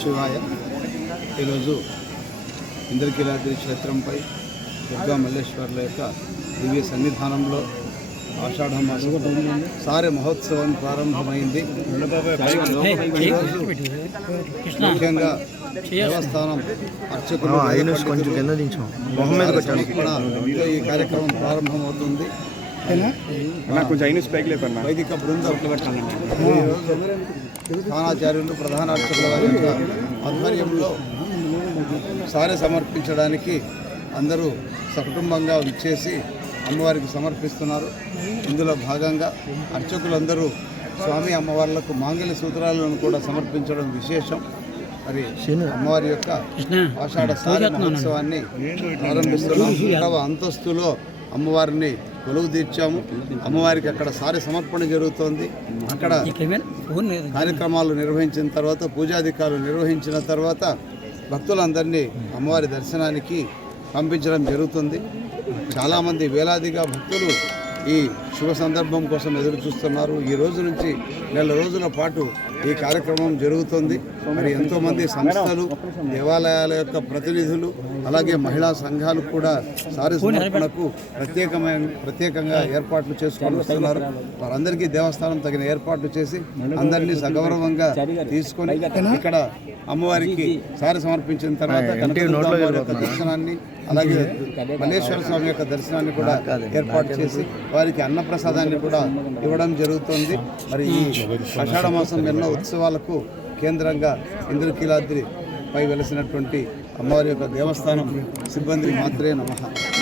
శివాయ. ఈరోజు ఇంద్రకీలాద్రి క్షేత్రంపై దుర్గా మల్లేశ్వర్ల యొక్క దివ్య సన్నిధానంలో ఆషాఢ మాసం సారె మహోత్సవం ప్రారంభమైంది. ముఖ్యంగా దేవస్థానం అర్చకులు ఈ కార్యక్రమం ప్రారంభమవుతుంది. వైదిక బృందం స్థానాచార్యులు ప్రధాన అర్చకుల వారి యొక్క ఆధ్వర్యంలో సారె సమర్పించడానికి అందరూ సకుటుంబంగా విచ్చేసి అమ్మవారికి సమర్పిస్తున్నారు. ఇందులో భాగంగా అర్చకులందరూ స్వామి అమ్మవార్లకు మాంగళ్య సూత్రాలను కూడా సమర్పించడం విశేషం. మరి అమ్మవారి యొక్క ఆషాఢ సారె మహోత్సవాన్ని ప్రారంభిస్తున్నాం. 6వ అంతస్తులో అమ్మవారిని కొలువు తీర్చాము. అమ్మవారికి అక్కడ సారె సమర్పణ జరుగుతోంది. అక్కడ కార్యక్రమాలు నిర్వహించిన తర్వాత, పూజాధికారులు నిర్వహించిన తర్వాత భక్తులందరినీ అమ్మవారి దర్శనానికి పంపించడం జరుగుతుంది. చాలామంది వేలాదిగా భక్తులు ఈ శుభ సందర్భం కోసం ఎదురు చూస్తున్నారు. ఈ రోజు నుంచి నెల రోజుల పాటు ఈ కార్యక్రమం జరుగుతుంది. మరి ఎంతోమంది సంస్థలు, దేవాలయాల యొక్క ప్రతినిధులు, అలాగే మహిళా సంఘాలు కూడా సారె సమర్పణకు ప్రత్యేకంగా ఏర్పాట్లు చేసుకొని వస్తున్నారు. వారందరికీ దేవస్థానం తగిన ఏర్పాట్లు చేసి అందరినీ సగౌరవంగా తీసుకొని ఇక్కడ అమ్మవారికి సారె సమర్పించిన తర్వాత కనకదుర్గమ్మవారి యొక్క దర్శనాన్ని, అలాగే మల్లేశ్వర స్వామి యొక్క దర్శనాన్ని కూడా ఏర్పాటు చేసి వారికి అన్నప్రసాదాన్ని కూడా ఇవ్వడం జరుగుతుంది. మరి ఈ ఆషాఢ మాసం ఎన్నో ఉత్సవాలకు కేంద్రంగా ఇంద్రకీలాద్రిపై వెలిసినటువంటి అమ్మవారి యొక్క దేవస్థానం సిబ్బంది మాత్రమే నమః.